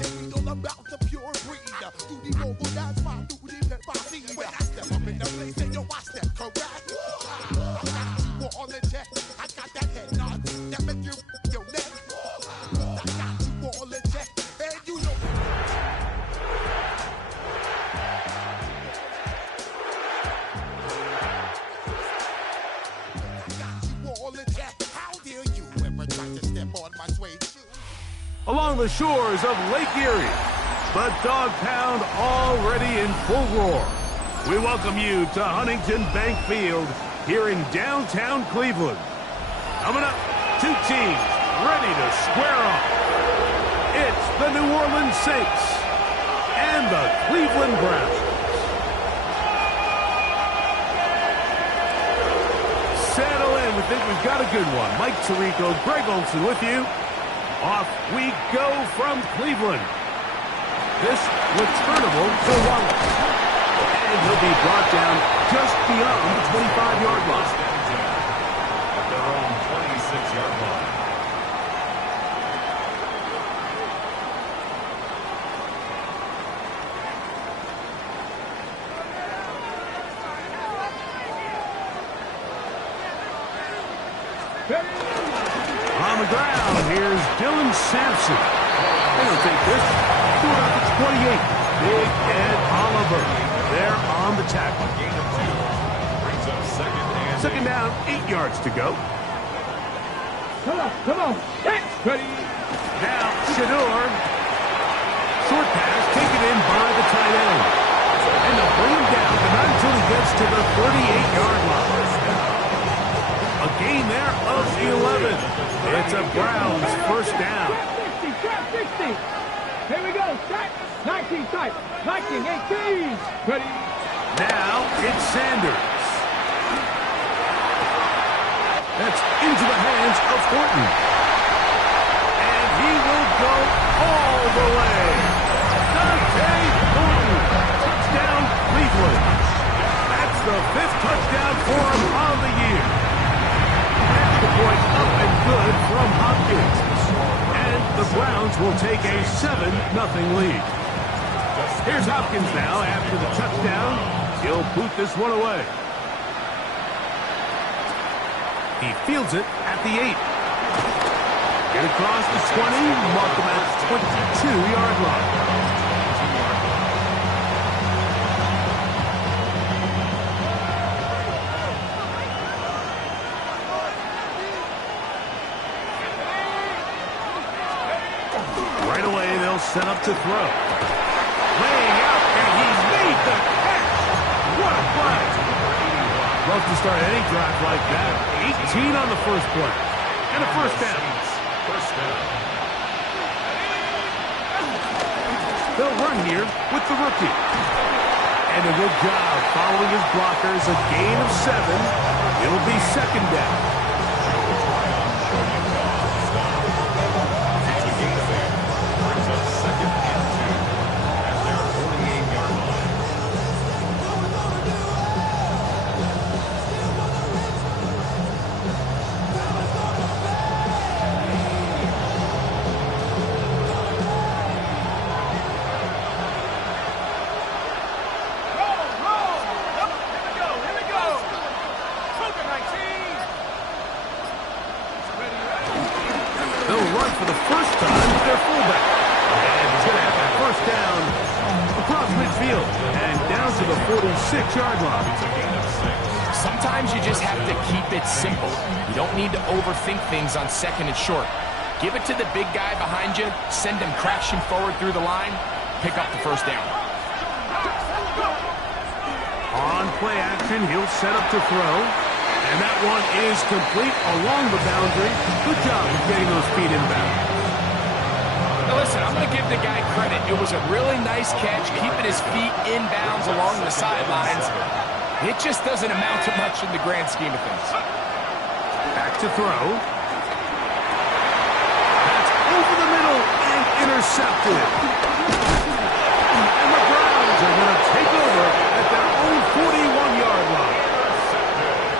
Carry all about the pure breed. Do the noble dance, my duty, let my seed. When I step up in the place, say yo, I step correct. I got you all in check. I got that head nod that make you your neck. I got you all in check, and you know. I got you all in check. How dare you ever try to step on my suede shoe? Along the shores of Lake Erie, the Dog Pound already in full roar. We welcome you to Huntington Bank Field here in downtown Cleveland. Coming up, two teams ready to square off. It's the New Orleans Saints and the Cleveland Browns. Settle in, we think we've got a good one. Mike Tirico, Greg Olson with you. Off we go from Cleveland. This returnable to Wallace. And he'll be brought down just beyond the 25-yard line. At their own 26-yard line. On the ground, here's Dylan Sampson. They'll take this. Do it out to 28. Big Ed Oliver. They're on the tackle. Gain of 2. Brings up Second down, 8 yards to go. Come on. Ready. Now, Shador. Short pass taken in by the tight end. And they'll bring him down, but not until he gets to the 38-yard line. A gain there of 11. It's a Browns first down. Trap 60. Here we go. Set. 19 tight. 19, 18. Ready. Now it's Sanders. That's into the hands of Horton. And he will go all the way. Dante Horton. Touchdown, Cleveland. That's the 5th touchdown for him on the year. Extra point up and good from Hopkins. And the Browns will take a 7-0 lead. Here's Hopkins now after the touchdown. He'll boot this one away. He fields it at the 8. Get across the 20, mark him at the 22-yard line. Right away, they'll set up to throw. Laying out, and he's made the catch. What a play. Love to start any drive like that. 18 on the first play. And a first down. They'll run here with the rookie. And a good job following his blockers. A gain of 7. It'll be second down. Sometimes you just have to keep it simple. You don't need to overthink things on second and short. Give it to the big guy behind you, send him crashing forward through the line, pick up the first down. On play action, he'll set up to throw. And that one is complete along the boundary. Good job of getting those feet inbound. Now listen, I'm going to give the guy credit. It was a really nice catch, keeping his feet inbounds along the sidelines. It just doesn't amount to much in the grand scheme of things. Back to throw. That's over the middle and intercepted. And the Browns are going to take over at their own 41-yard line.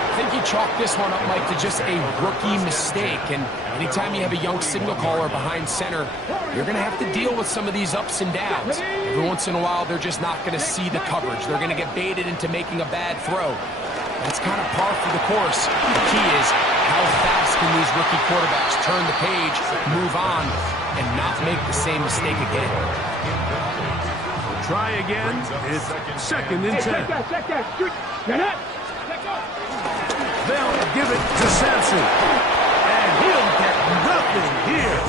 I think you chalk this one up, Mike, to just a rookie mistake. And anytime you have a young signal caller behind center, you're going to have to deal with some of these ups and downs. Every once in a while, they're just not going to see the coverage. They're going to get baited into making a bad throw. That's kind of par for the course. The key is how fast can these rookie quarterbacks turn the page, move on, and not make the same mistake again. Try again. It's 2nd and 10. Check that. Shoot. Get up. They'll give it to Sampson. And he'll get nothing here.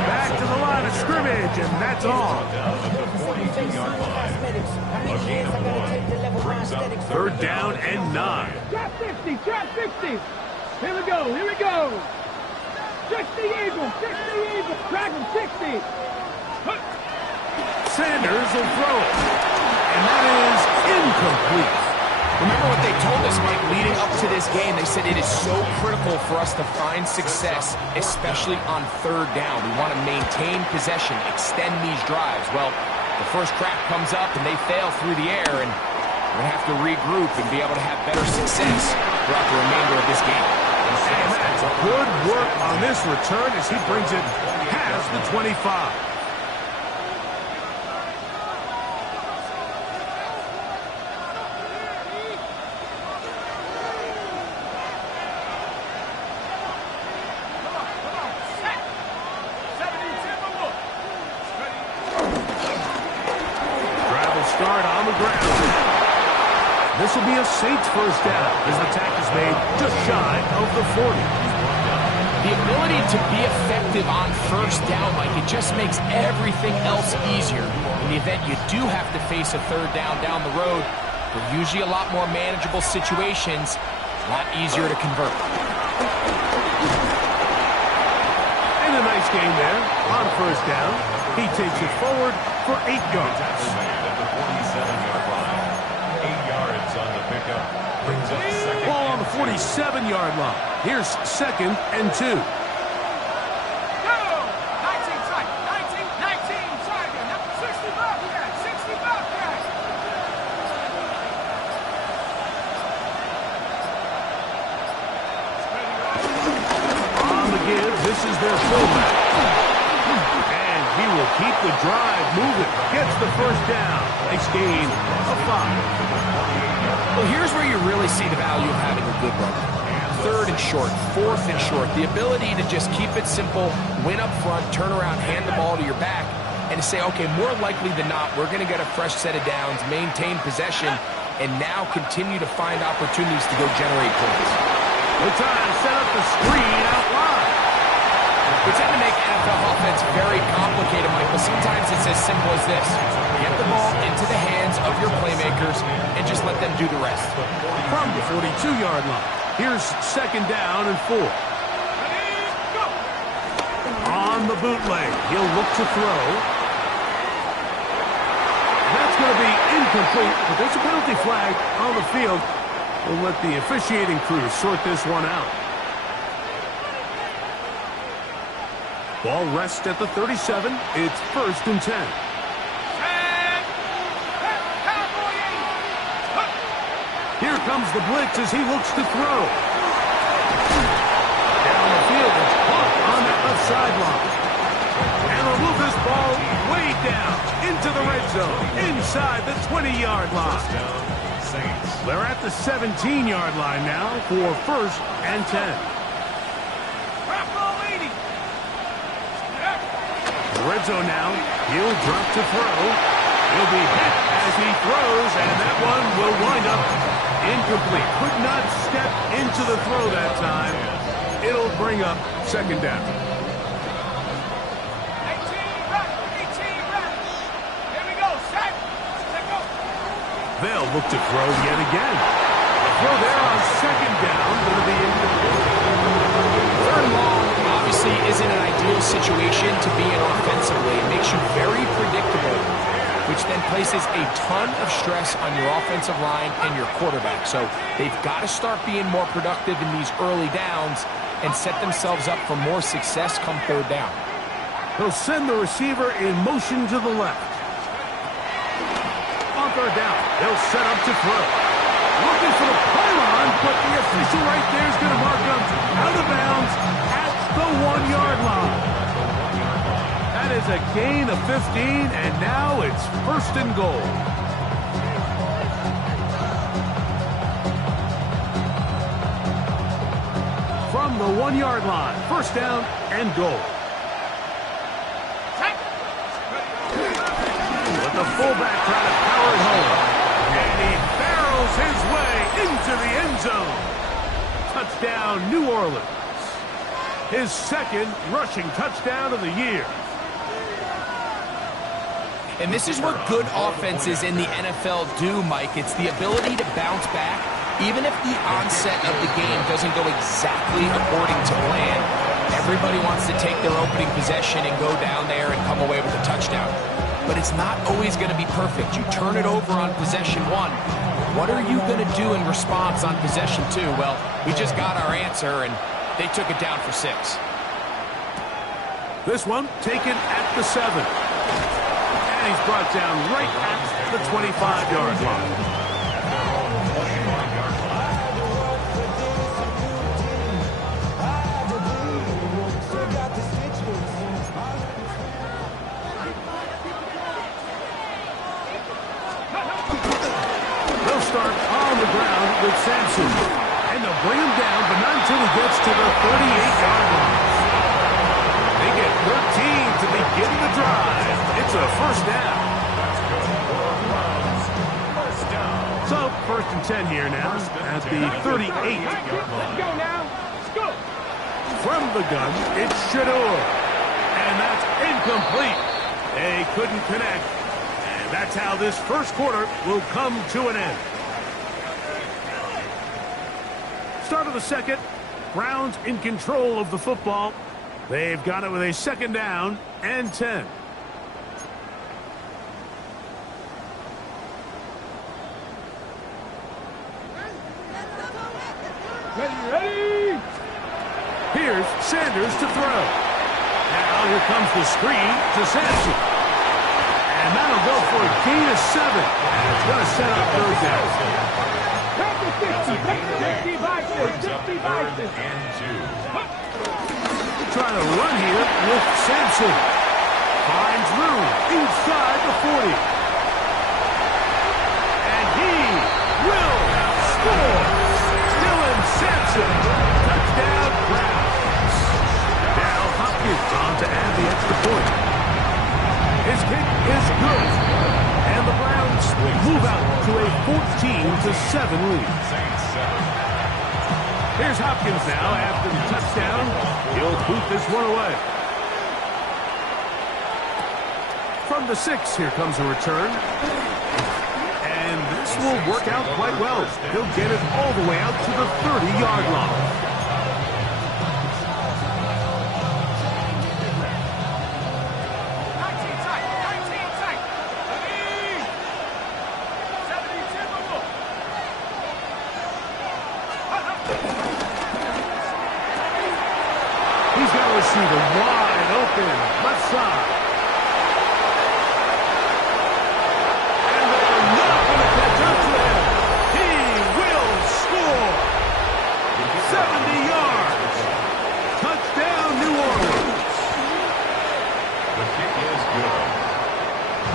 Back to the line of scrimmage, and that's all. 3rd down and 9. Trap 60. Here we go. 60 Eagles. Drag him 60. Sanders will throw it. And that is incomplete. Remember what they told us, Mike, leading up to this game. They said it is so critical for us to find success, especially on 3rd down. We want to maintain possession, extend these drives. Well, the first crack comes up and they fail through the air, and we're going to have to regroup and be able to have better success throughout the remainder of this game. And that's good work on this return as he brings it past the 25. Start on the ground. This will be a Saints first down as the tackle is made just shy of the 40. The ability to be effective on 1st down, Mike, it just makes everything else easier. In the event you do have to face a 3rd down the road, they're usually a lot more manageable situations, a lot easier to convert. And a nice game there on 1st down. He takes it forward for 8 yards. 47-yard line. 8 yards on the pickup. Brings up 2nd. Ball on the 47-yard line. Here's 2nd and 2. On the give, this is their fullback. He will keep the drive moving. Gets the 1st down. Nice gain of 5. Well, here's where you really see the value of having a good runner. 3rd and short, 4th and short. The ability to just keep it simple, win up front, turn around, hand the ball to your back, and to say, okay, more likely than not, we're going to get a fresh set of downs, maintain possession, and now continue to find opportunities to go generate points. The time set up the screen out wide. We tend to make NFL offense very complicated, Mike, but sometimes it's as simple as this. Get the ball into the hands of your playmakers and just let them do the rest. From the 42-yard line, here's 2nd down and 4. On the bootleg, he'll look to throw. That's going to be incomplete, but there's a penalty flag on the field. We'll let the officiating crew sort this one out. Ball rests at the 37. It's 1st and 10. Here comes the blitz as he looks to throw. Down the field, it's caught on that left sideline. And they'll move this ball way down into the red zone, inside the 20-yard line. They're at the 17-yard line now for 1st and 10. Red zone now. He'll drop to throw. He'll be hit as he throws, and that one will wind up incomplete. Could not step into the throw that time. It'll bring up 2nd down. 18 back. Here we go. Set. Go. They'll look to throw yet again. A throw there on 2nd down. Going to be incomplete. 3rd and long obviously isn't an ideal situation to be in offensively. It makes you very predictable, which then places a ton of stress on your offensive line and your quarterback. So they've got to start being more productive in these early downs and set themselves up for more success come 3rd down. He'll send the receiver in motion to the left. On 3rd down, they'll set up to throw. Looking for the pylon, but the official right there is going to mark him out of bounds at the 1-yard line. That That is a gain of 15, and now it's first and goal. From the 1-yard line, first down and goal. With the fullback trying to power it home. And he barrels his way into the end zone. Touchdown, New Orleans. His second rushing touchdown of the year. And this is what good offenses in the NFL do, Mike. It's the ability to bounce back, even if the onset of the game doesn't go exactly according to plan. Everybody wants to take their opening possession and go down there and come away with a touchdown. But it's not always going to be perfect. You turn it over on possession 1. What are you going to do in response on possession 2? Well, we just got our answer, and they took it down for 6. This one taken at the 7. And he's brought down right at the 25-yard line. They'll start on the ground with Sampson. And they'll bring him down, but not until he gets to the 38-yard line. They get 13 to begin the drive. It's a first down. So, first and 10 here now at the 38. Let's go now. Let's go. From the gun, it's Shador. And that's incomplete. They couldn't connect. And that's how this first quarter will come to an end. Start of the second. Browns in control of the football. They've got it with a second down and 10. Ready. Here's Sanders to throw. Now here comes the screen to Sampson. And that'll go for a gain of 7. And it's going to set up third down. Count to 50. 60 boxes. 60 boxes. Trying to run here with Sampson. Finds room inside the 40. And he will score. Dylan Sampson. Touchdown, Browns. Now Hopkins on to add the extra point. His kick is good. And the Browns move out to a 14-7 lead. Here's Hopkins now after the touchdown. He'll boot this one away. From the 6, here comes a return. And this will work out quite well. He'll get it all the way out to the 30-yard line. He's got a receiver wide open, left side. And they're not going to catch up to him. He will score. 70 yards. Touchdown, New Orleans. The kick is good.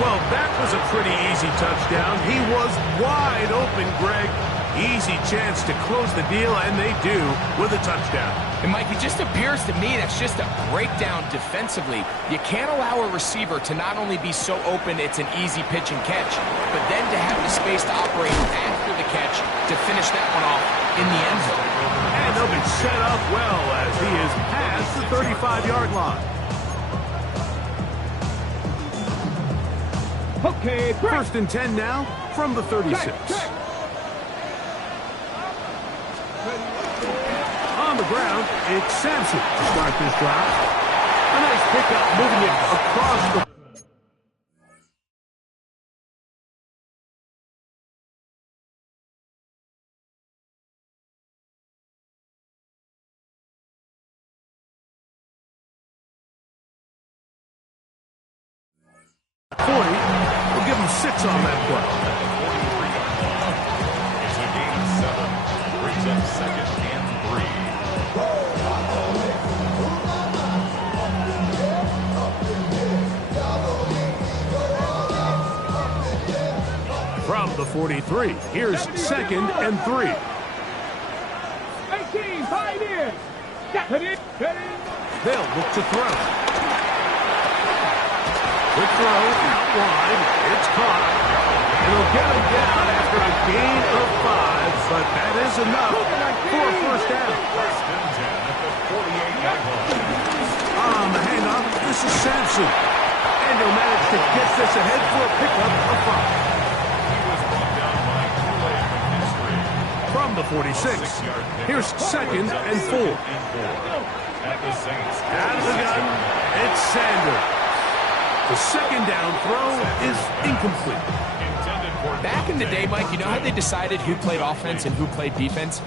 Well, that was a pretty easy touchdown. He was wide open, Greg. Easy chance to close the deal, and they do with a touchdown. And, Mike, it just appears to me that's just a breakdown defensively. You can't allow a receiver to not only be so open it's an easy pitch and catch, but then to have the space to operate after the catch to finish that one off in the end zone. And they'll be set up well as he is past the 35-yard line. Okay, First and 10 now from the 36. check. On the ground, it's Sampson to start this drive. A nice pickup moving it across the... We'll give him 6 on that play. It's a gain of 7. Brings up second and 3. From the 43, here's 2nd and 3. 18, Pioneers. Ready. They'll look to throw. Quick throw, out wide. It's caught. It'll get him down after a gain of 5, but that is enough for a first down. On the handoff, this is Sampson. And he'll manage to get this ahead for a pickup of 5. From the 46, here's 2nd and 4. Out of the gun, it's Sanders. The second down throw is incomplete. Back in the day, Mike, you know how they decided who played offense and who played defense?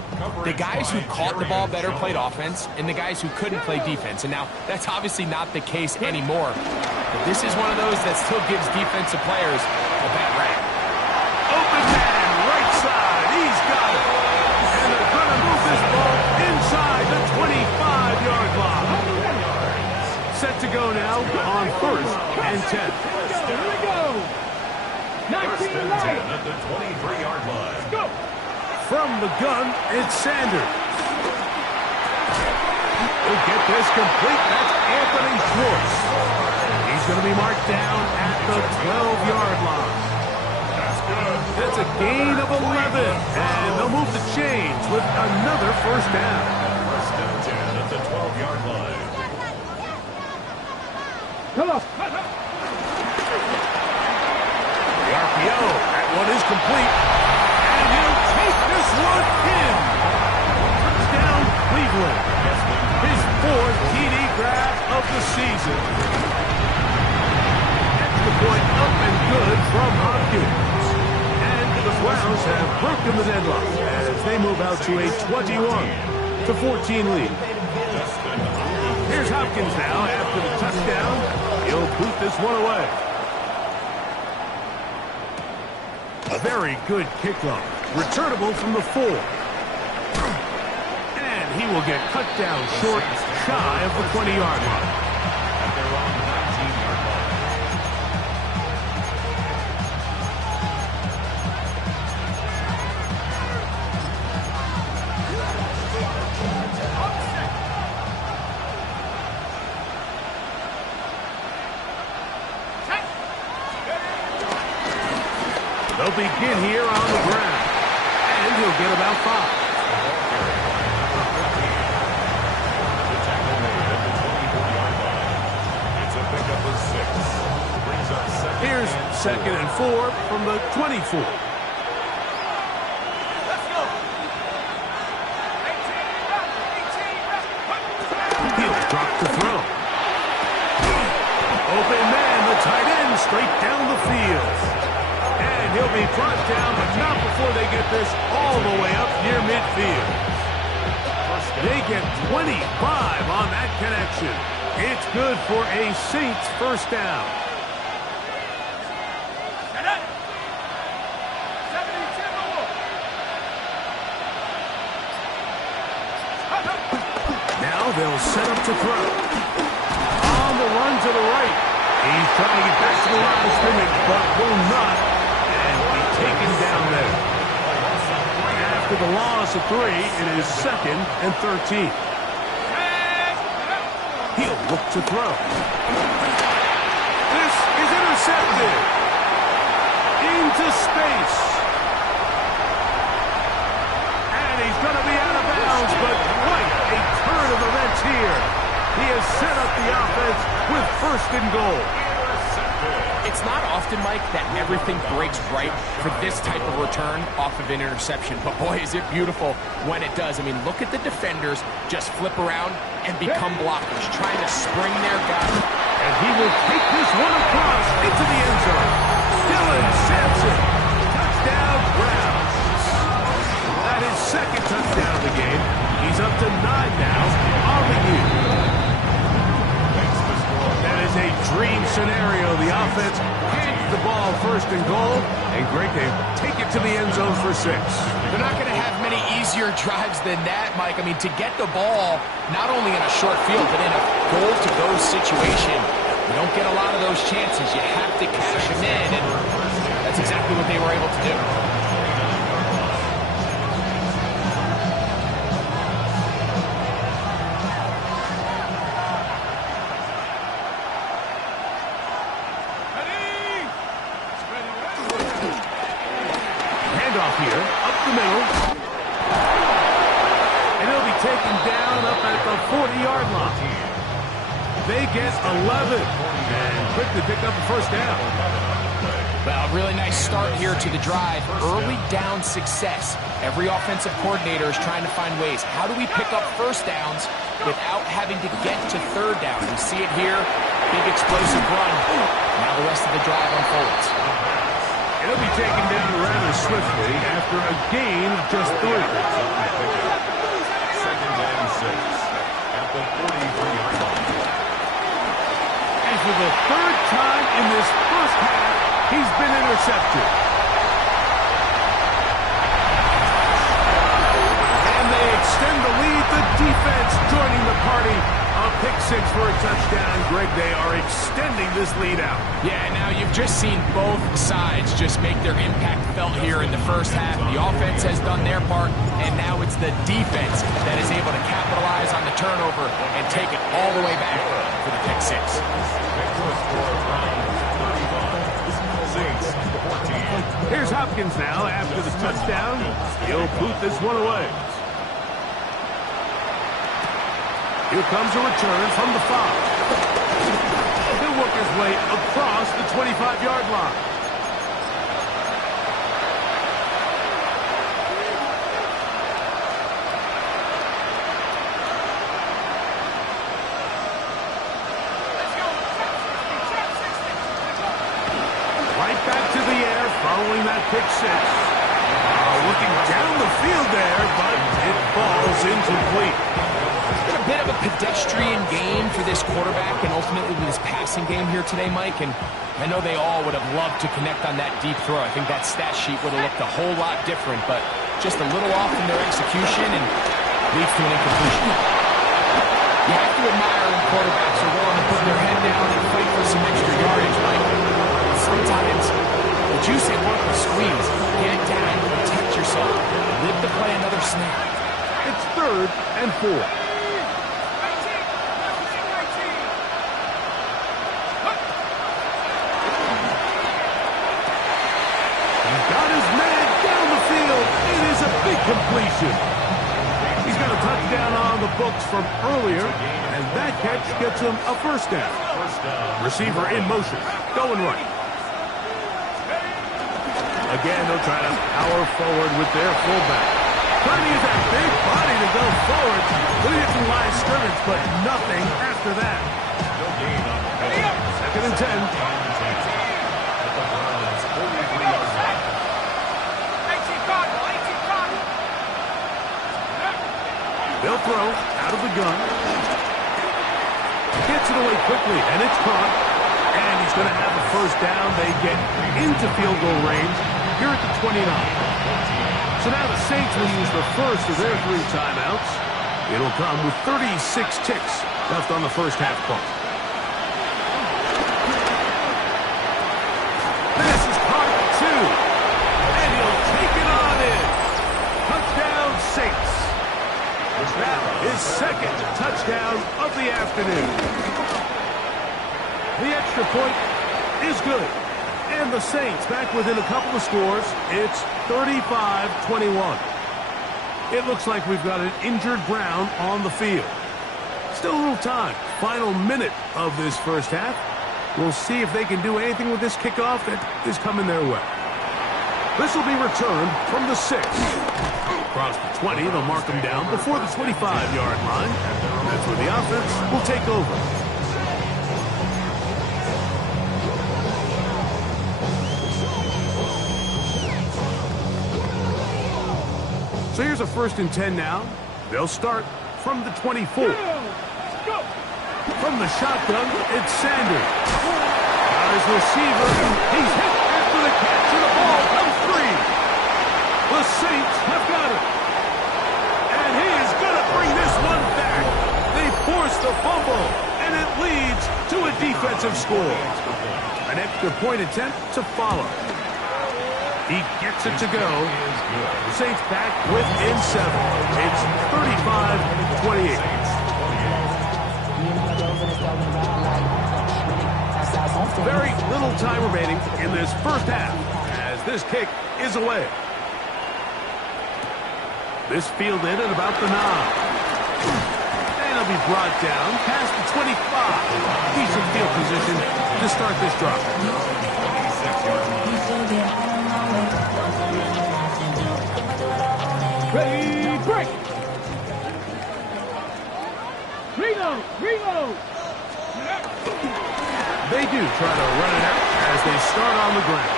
The guys who caught the ball better played offense, and the guys who couldn't play defense. And now, that's obviously not the case anymore. But this is one of those that still gives defensive players a bad rap. Open man, right side, he's got it. And they're going to move this ball inside the 25-yard line. Set to go now on 1st and 10. Here we go. 19 right. At the 23-yard line. Go. From the gun, it's Sanders. He'll get this complete. That's Anthony Schwartz. He's going to be marked down at the 12-yard line. That's a gain of 11. And they'll move the chains with another first down. 1st and 10 at the 12-yard line. Come on. The RPO, that one is complete. And he'll take this one in. Touchdown, Cleveland. His 4th TD grab of the season. Extra point up and good from Hopkins. And the Browns have broken the deadlock as they move out to a 21-14 lead. Here's Hopkins now after the touchdown. He'll boot this one away. A very good kickoff. Returnable from the 4. And he will get cut down short, shy of the 20-yard line. At their own 19-yard line. They'll begin here on the ground. And he'll get about 5. The tackle made at the 24-yard line. It's a pickup of 6. Brings up 2nd. Here's 2nd and 4 from the 24. He'll drop to throw. Open man, the tight end, straight down the field. And he'll be brought down, but not before they get this all the way up near midfield. They get 25 on that connection. It's good for a Saints first down. Now they'll set up to throw. On the run to the right. He's trying to get back to the line of scrimmage, but will not. And be taken down there. After the loss of 3, it is 2nd and 13. He'll look to throw. This is intercepted. Into space. And he's going to be out of bounds, but quite a turn of events here. He has set up the offense with 1st and goal. It's not often, Mike, that everything breaks right for this type of return off of an interception. But boy, is it beautiful when it does. I mean, look at the defenders just flip around and become blockers, trying to spring their guy. And he will take this one across into the end zone. Dylan Sampson, touchdown Browns. That is 2nd touchdown of the game. He's up to 9 now on the year. That is a dream scenario. The offense hands the ball 1st and goal, and Greg, they take it to the end zone for 6. They're not going to have many easier drives than that, Mike. I mean, to get the ball, not only in a short field, but in a goal-to-go situation, you don't get a lot of those chances. You have to cash them in, and that's that's exactly what they were able to do. Handoff here, up the middle. And he'll be taken down up at the 40-yard line. They get 11 and quickly pick up the first down. Well, really nice start here to the drive. Early down success. Every offensive coordinator is trying to find ways. How do we pick up first downs without having to get to third down? We see it here. Big explosive run. Now the rest of the drive unfolds. It'll be taken down rather swiftly after a gain of just 3. Second and 6 at the 43-yard line. And for the third time in this first half, he's been intercepted. And they extend the lead. The defense joining the party. A pick 6 for a touchdown. Greg, they are extending this lead out. Yeah, now you've just seen both sides just make their impact felt here in the first half. The offense has done their part, and now it's the defense that is able to capitalize on the turnover and take it all the way back for the pick 6. Here's Hopkins now after the touchdown. He'll boot this one away. Here comes a return from the 5. He'll work his way across the 25-yard line. Right back to the air following that pick 6. Looking down the field there, but it falls incomplete. Been a bit of a pedestrian game for this quarterback and ultimately this passing game here today, Mike. And I know they all would have loved to connect on that deep throw. I think that stat sheet would have looked a whole lot different, but just a little off in their execution and leads to an incompletion. You have to admire when quarterbacks are willing to put their head down and fight for some extra yardage, Mike. Sometimes the juice ain't worth the squeeze. Get it down, protect yourself, live to play another snap. It's 3rd and 4. Completion. He's got a touchdown on the books from earlier, and that catch gets him a first down. Receiver in motion, going right. Again, they'll try to power forward with their fullback. Trying to use that big body to go forward. They'll get some live scrimmage, but nothing after that. 2nd and 10. They'll throw out of the gun. Gets it away quickly, and it's caught. And he's going to have a first down. They get into field goal range here at the 29. So now the Saints will use the first of their 3 timeouts. It'll come with 36 ticks left on the first half clock. This is part 2. And he'll take it on in. Touchdown, Saints. That is 2nd touchdown of the afternoon. The extra point is good. And the Saints back within a couple of scores. It's 35-21. It looks like we've got an injured Brown on the field. Still a little time. Final minute of this first half. We'll see if they can do anything with this kickoff that is coming their way. This will be returned from the 6. Across the 20, they'll mark them down before the 25-yard line. That's where the offense will take over. So here's a 1st and 10 now. They'll start from the 24. From the shotgun, it's Sanders. Got his receiver. He's hit after the catch, and the ball comes free. The Saints have got it. And he is going to bring this one back. They force the fumble, and it leads to a defensive score. An extra point attempt to follow. He gets it to go. The Saints back within 7. It's 35-28. Very little time remaining in this first half as this kick is away. This fielded at about the 9. And it'll be brought down past the 25. Decent field position to start this drive. Ready, break! Reload! They do try to run it out as they start on the ground.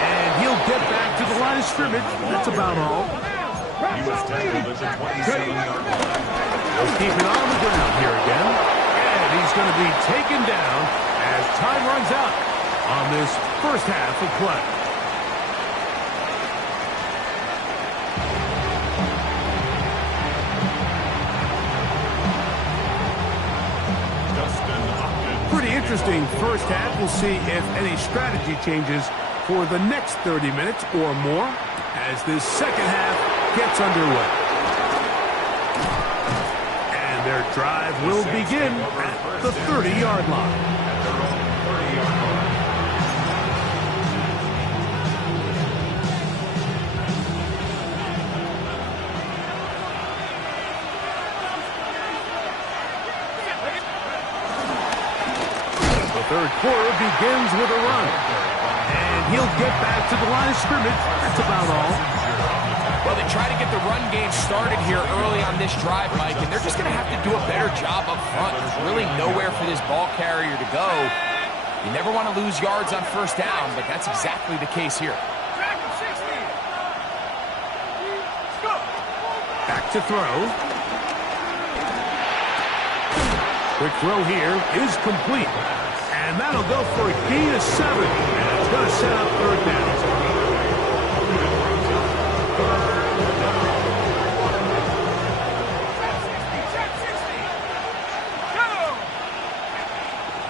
And he'll get back to the line of scrimmage. That's about all. He was tackled at the 27-yard line. He'll keep it on the ground here again. And he's going to be taken down as time runs out on this first half of play. Pretty interesting first half. We'll see if any strategy changes for the next 30 minutes or more as this second half gets underway. And their drive will begin at the 30-yard line. Third quarter begins with a run. And he'll get back to the line of scrimmage. That's about all. Well, they try to get the run game started here early on this drive, Mike, and they're just going to have to do a better job up front. There's really nowhere for this ball carrier to go. You never want to lose yards on first down, but that's exactly the case here. Back to throw. Quick throw here is complete. And that'll go for a gain of 7. And it's going to set up third down.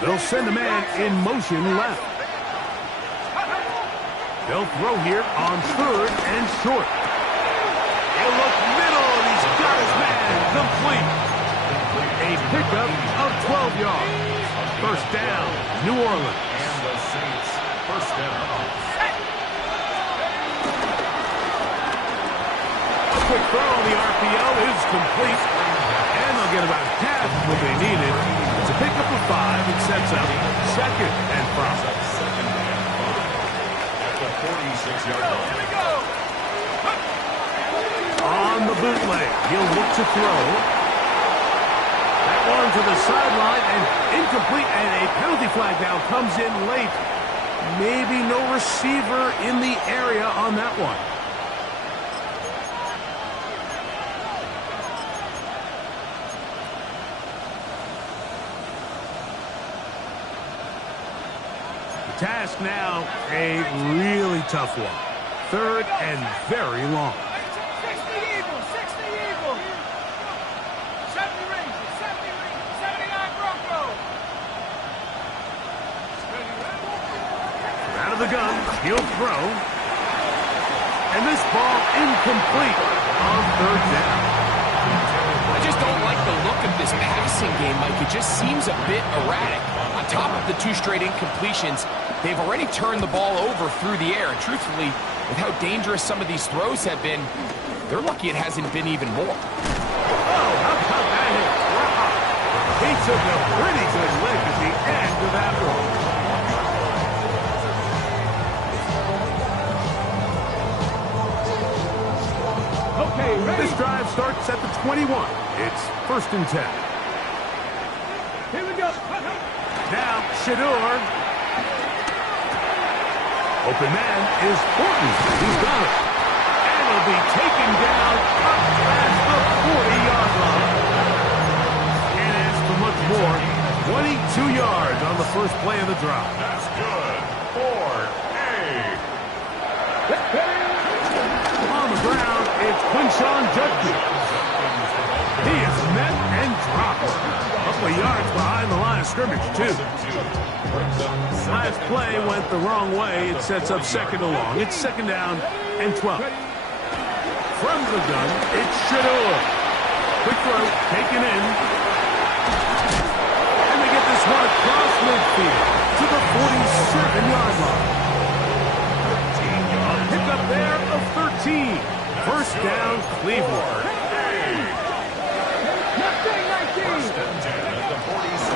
They'll send a man in motion left. They'll throw here on third and short. He'll look middle, and he's got his man complete. A pickup of 12 yards. First down, New Orleans. And the Saints, first down. A quick throw on the RPO is complete. And they'll get about half what they needed. It's a pickup of 5. It sets up second and 5. Second and 5. At the 46-yard line. On the bootleg, he'll look to throw. That one to the sideline and incomplete, and a penalty flag now comes in late. Maybe no receiver in the area on that one. The task now, a really tough one. Third and very long. 60 Eagles, 60 Eagles. 70 Rangers, 79 Broncos. Out of the gun, he'll throw. And this ball incomplete on third down. I just don't like the look of this passing game, Mike. It just seems a bit erratic. On top of the 2 straight incompletions, they've already turned the ball over through the air. And truthfully, with how dangerous some of these throws have been, they're lucky it hasn't been even more. Oh, how about that hit? Wow. He took a pretty good lick at the end of that one. Okay, ready? This drive starts at the 21. It's first and 10. Here we go. Now, Shador. Open man is Horton. He's got it. And he'll be taken down up past the 40-yard line. And as for much more, 22 yards on the first play of the drive. That's good. Ford, On the ground, it's Quinshon Judkins. He is met and dropped. A couple of yards behind the line of scrimmage, too. Last play went the wrong way. It sets up second and long. It's second down and 12. From the gun, it's Shedeur. Quick throw, taken in. And they get this one across midfield to the 47-yard line. A pickup there of 13. First down, Cleveland.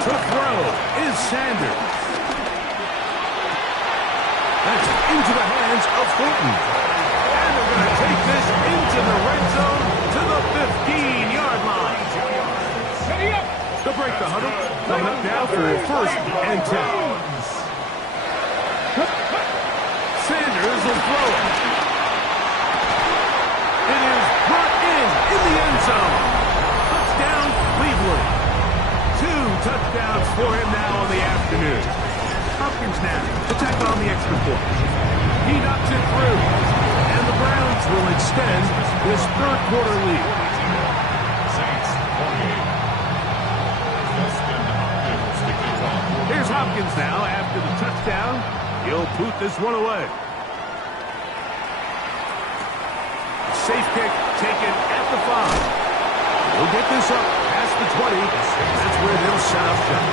To throw is Sanders. That's into the hands of Fulton. And they're going to take this into the red zone to the 15-yard line. They'll break the huddle. Coming up now for first and 10. Sanders will throw it. It is brought in the end zone. Touchdown, Cleveland. 2 touchdowns for him now on the afternoon. Hopkins now to tack on the extra point. He knocks it through. And the Browns will extend this third quarter lead. Here's Hopkins now after the touchdown. He'll boot this one away. Safe kick taken at the 5. He'll get this up past the 20. That's where they'll set up shop.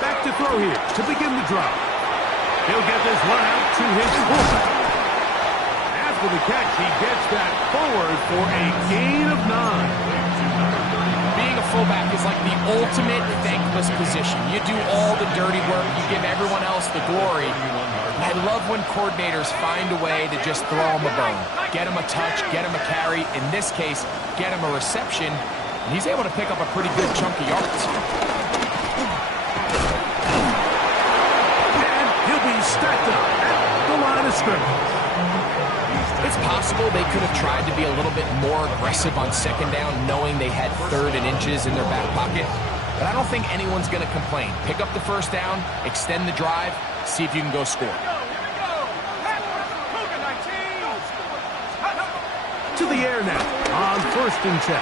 Back to throw here to begin the drive. He'll get this one out to his fullback. After the catch, he gets that forward for a gain of 9. Being a fullback is like the ultimate thankless position. You do all the dirty work. You give everyone else the glory. I love when coordinators find a way to just throw him a bone. Get him a touch, get him a carry. In this case, get him a reception. And he's able to pick up a pretty good chunk of yards. And he'll be stacked up at the line of scrimmage. It's possible they could have tried to be a little bit more aggressive on second down, knowing they had 3rd and inches in their back pocket. But I don't think anyone's going to complain. Pick up the first down, extend the drive, see if you can go score. To the air now on first and 10.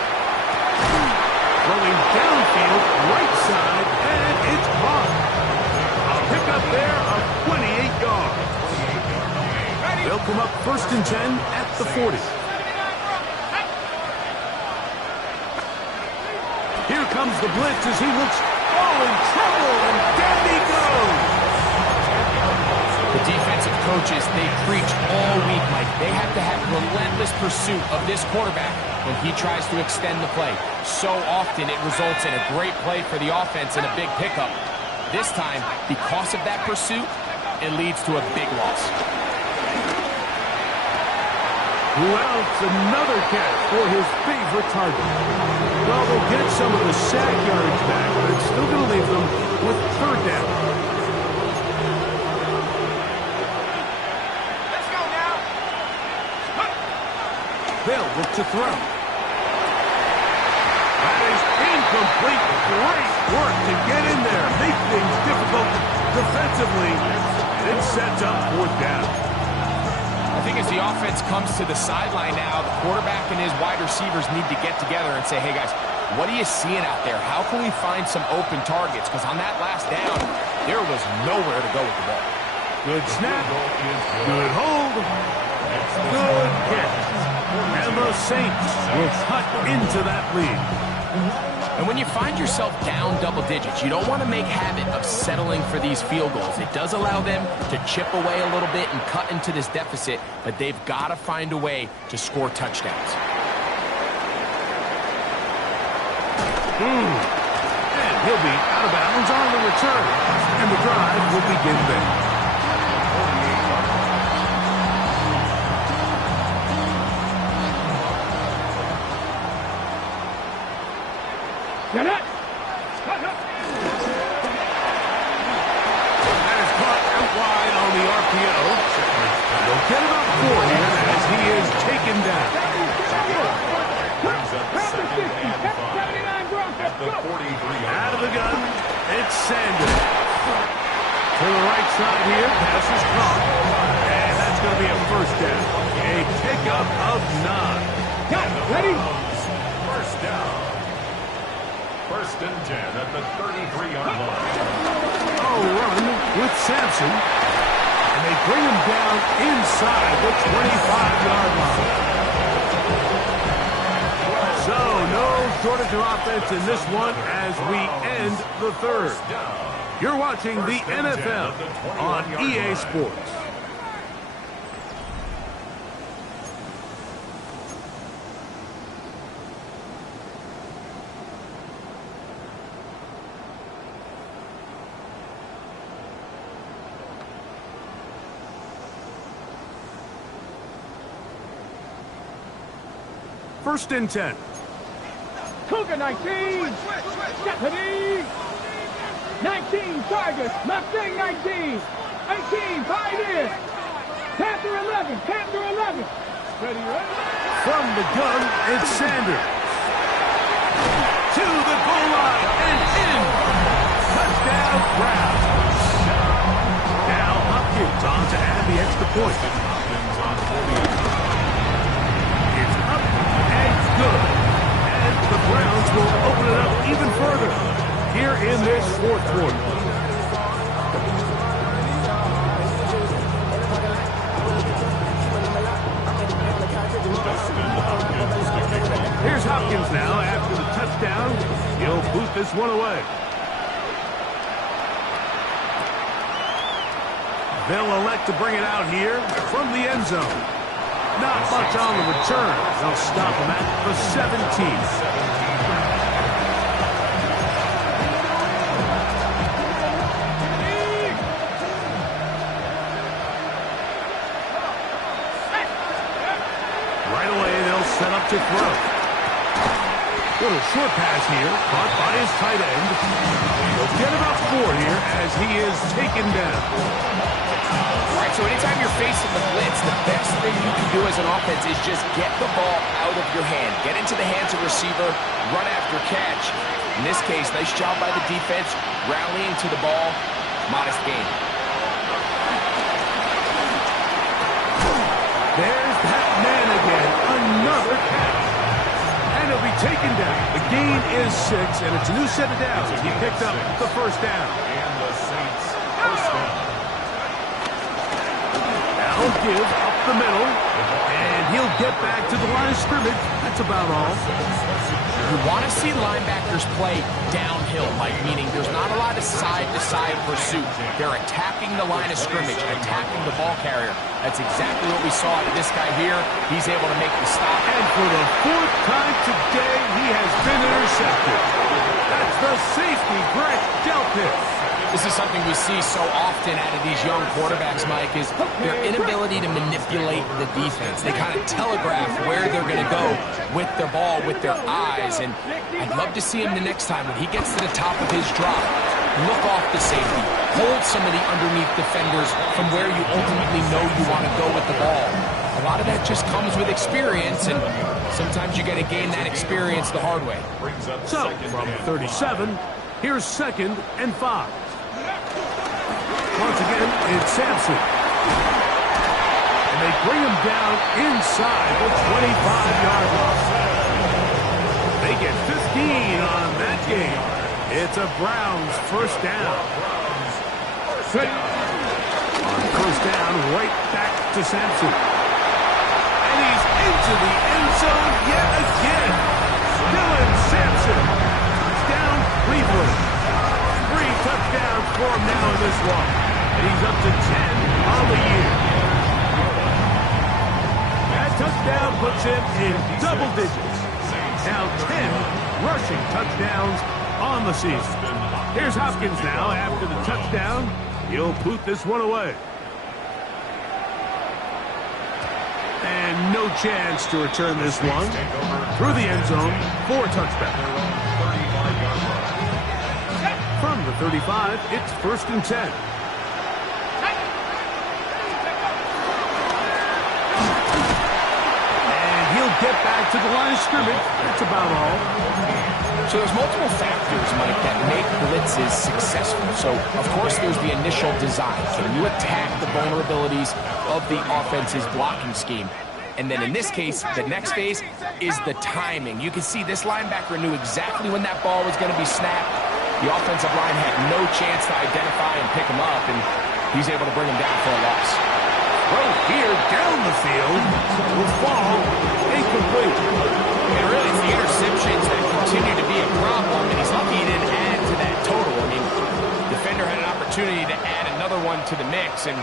Rolling downfield, right side, and it's caught. A pickup there of 28 yards. They'll come up first and 10 at the 40. Here comes the blitz as he looks in trouble, and down he goes. The defensive coaches, they preach all week, Mike. They have to have relentless pursuit of this quarterback when he tries to extend the play. So often it results in a great play for the offense and a big pickup. This time, because of that pursuit, it leads to a big loss. Well, it's another catch for his favorite target. Well, they'll get some of the sack yards back, but it's still going to leave them with 3rd down. Let's go now. They'll look to throw. That is incomplete. Great work to get in there. Make things difficult defensively. And it sets up 4th down. I think as the offense comes to the sideline now, the quarterback and his wide receivers need to get together and say, hey, guys, what are you seeing out there? How can we find some open targets? Because on that last down, there was nowhere to go with the ball. Good snap. Good hold. Good catch. And the Saints will cut into that lead. And when you find yourself down double digits, you don't want to make habit of settling for these field goals. It does allow them to chip away a little bit and cut into this deficit, but they've got to find a way to score touchdowns. And he'll be out of bounds on the return. And the drive will begin there. Get it! That is caught out wide on the RPO. They'll get it up for him as he is taken down. Out of the gun, it's Sanders. To the right side here, pass is caught. And that's going to be a first down. A pickup of 9. Got it. Ready? First down. First and 10 at the 33-yard line. A run with Sampson. And they bring him down inside the 25-yard line. So no shortage of offense in this one as we end the third. You're watching the NFL on EA Sports. First and 10. Cougar 19. Stephanie. 19 Tigers. Mustang 19. 18 Pioneers. Panther 11. Panther 11. Ready, ready. From the gun, it's Sanders. To the goal line and in. Touchdown, Browns. Now Hopkins on to add the extra point. It's up and good. And the Browns will open it up even further here in this fourth quarter. Here's Hopkins now after the touchdown. He'll boot this one away. They'll elect to bring it out here from the end zone. Not much on the return. They'll stop him at the 17. Set up to throw. Little short pass here, caught by his tight end. He'll get about 4 here as he is taken down. All right, so anytime you're facing the blitz, the best thing you can do as an offense is just get the ball out of your hand. Get into the hands of receiver, run after catch. In this case, nice job by the defense, rallying to the ball. Modest gain. There's that man again. Another catch. And he'll be taken down. The gain is 6, and it's a new set of downs. He picked up the first down. And the Saints first down. Now give up the middle. And he'll get back to the line of scrimmage. That's about all. You want to see linebackers play downhill, Mike, meaning there's not a lot of side-to-side pursuit. They're attacking the line of scrimmage, attacking the ball carrier. That's exactly what we saw out of this guy here. He's able to make the stop. And for the 4th time today, he has been intercepted. That's the safety, Grant Delpit. This is something we see so often out of these young quarterbacks, Mike, is their inability to manipulate the defense. They kind of telegraph where they're going to go with their ball, with their eyes. And I'd love to see him the next time when he gets to the top of his drop. Look off the safety. Hold some of the underneath defenders from where you ultimately know you want to go with the ball. A lot of that just comes with experience, and sometimes you got to gain that experience the hard way. So, from 37, here's 2nd and 5. Once again, it's Sampson. And they bring him down inside the 25-yard line. They get 15 on that game. It's a Browns first down. On first down, right back to Sampson. And he's into the end zone yet again. Dylan Sampson. Touchdown, Cleveland. 3 touchdowns for him now in this one. And he's up to 10 on the year. That touchdown puts him in double digits. Now 10 rushing touchdowns on the season. Here's Hopkins now after the touchdown. He'll boot this one away. And no chance to return this one. Through the end zone for a touchback. From the 35, it's 1st and 10. Get back to the line of scrimmage. That's about all. So there's multiple factors, Mike, that make blitzes successful. So, of course, there's the initial design. Can you attack the vulnerabilities of of the offense's blocking scheme. And then in this case, the next phase is the timing. You can see this linebacker knew exactly when that ball was going to be snapped. The offensive line had no chance to identify and pick him up, and he's able to bring him down for a loss. Throw here down the field will fall incomplete. And really, it's the interceptions that continue to be a problem, and he's lucky he didn't add to that total. I mean, the defender had an opportunity to add another one to the mix, and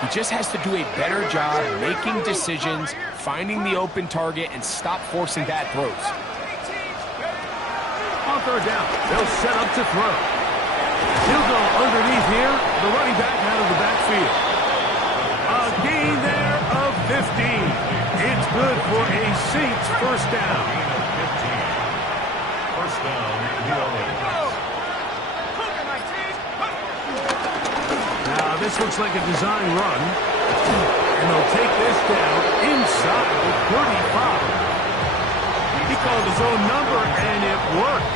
he just has to do a better job making decisions, finding the open target, and stop forcing bad throws. On third down, they'll set up to throw. He'll go underneath here, the running back out of the backfield. A gain there of 15. It's good for a Saints first down. First down, New Orleans. Now this looks like a design run. And they'll take this down inside the 35. He called his own number, and it worked.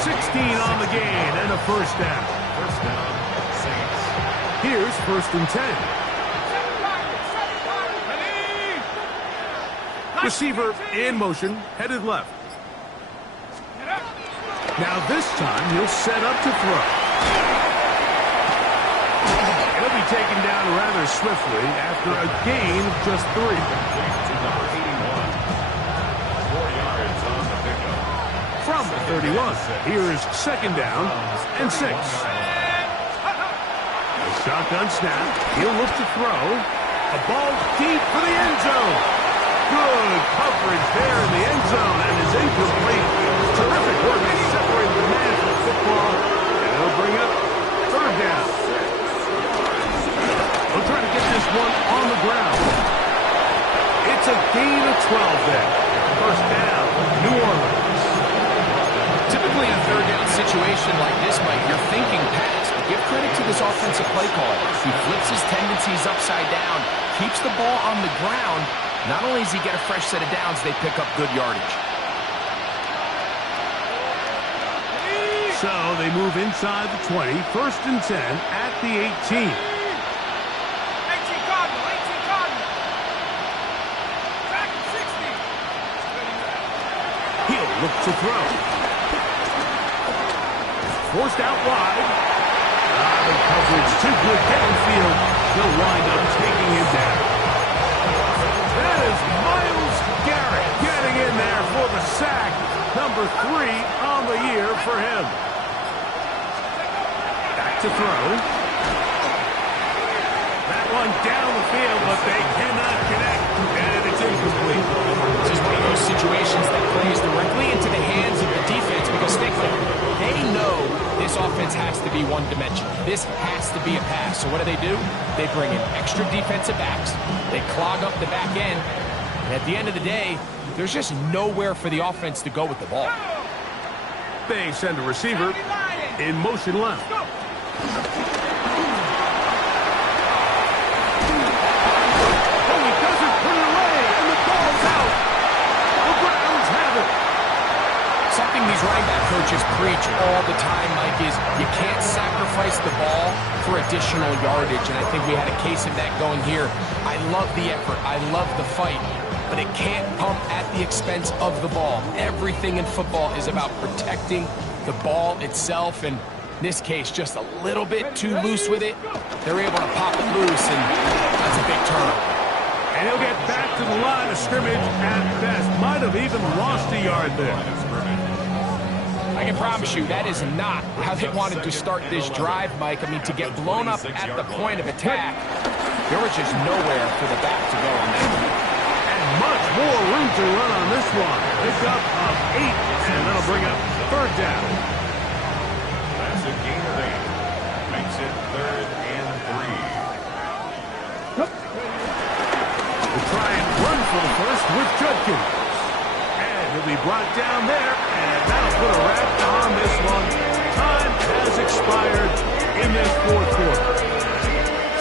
16 on the gain and a first down. First down, Saints. Here's 1st and 10. Receiver in motion, headed left. Now this time he'll set up to throw. He'll be taken down rather swiftly after a gain of just 3. To number 81. 4 yards on the pickup. From the 31, here's 2nd down and 6. A shotgun snap. He'll look to throw. A ball deep for the end zone. Good coverage there in the end zone, and is incomplete. Terrific work to separate the man from football, and it'll bring up 3rd down. They'll try to get this one on the ground. It's a gain of 12 there. First down, New Orleans. Typically in a 3rd down situation like this, Mike, you're thinking pass. But give credit to this offensive play caller. He flips his tendencies upside down, keeps the ball on the ground. Not only does he get a fresh set of downs, they pick up good yardage. So they move inside the 20, 1st and 10 at the 18. 18 Cardinal, 18 Cardinal. Back at 60. He'll look to throw. Forced out wide. The coverage too good downfield. He'll wind up taking him down. That is Myles Garrett getting in there for the sack. Number 3 on the year for him. Back to throw. That one down the field, but they cannot connect, and it's incomplete. This is one of those situations that plays directly into the hands of the defense because they know this offense has to be one-dimensional. This has to be a pass. So what do? They bring in extra defensive backs. They clog up the back end. And at the end of the day, there's just nowhere for the offense to go with the ball. They send a receiver in motion left. Oh, he doesn't put it away, and the ball's out. The Browns have it. Something these running back coaches preach all the time, Mike, is you can't sacrifice the ball for additional yardage, and I think we had a case of that going here. I love the effort. I love the fight, but it can't come at the expense of the ball. Everything in football is about protecting the ball itself, and in this case, just a little bit too loose with it. They're able to pop it loose, and that's a big turnover. And he'll get back to the line of scrimmage at best. Might have even lost a yard there. I can promise you that is not how they wanted to start this drive, Mike. I mean, to get blown up at the point of attack, there was just nowhere for the back to go on that. And much more room to run on this one. Pick up of 8, and that'll bring up 3rd down. That's a gain of 8. Makes it 3rd and 3. We'll try and run for the first with Judkins. And he'll be brought down there, and that'll put a wrap on this one. Time has expired in this 4th quarter.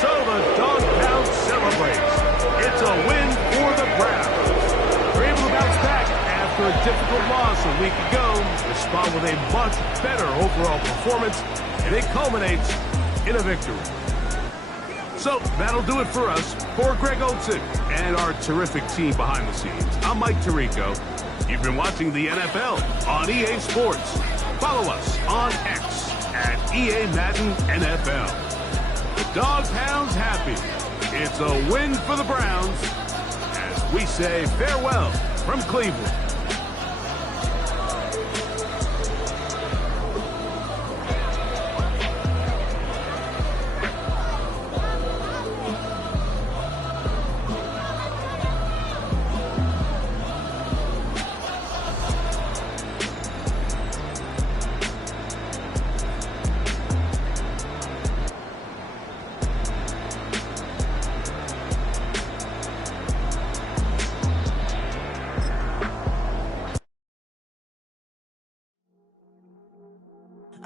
So the dog pound celebrates. It's a win for the Browns. They're able to bounce back after a difficult loss a week ago. Respond with a much better overall performance, and it culminates in a victory. So that'll do it for us. For Greg Olson and our terrific team behind the scenes, I'm Mike Tirico. You've been watching the NFL on EA Sports. Follow us on X at EA Madden NFL. The Dog Pound's happy. It's a win for the Browns as we say farewell from Cleveland.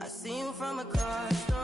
I see you from across the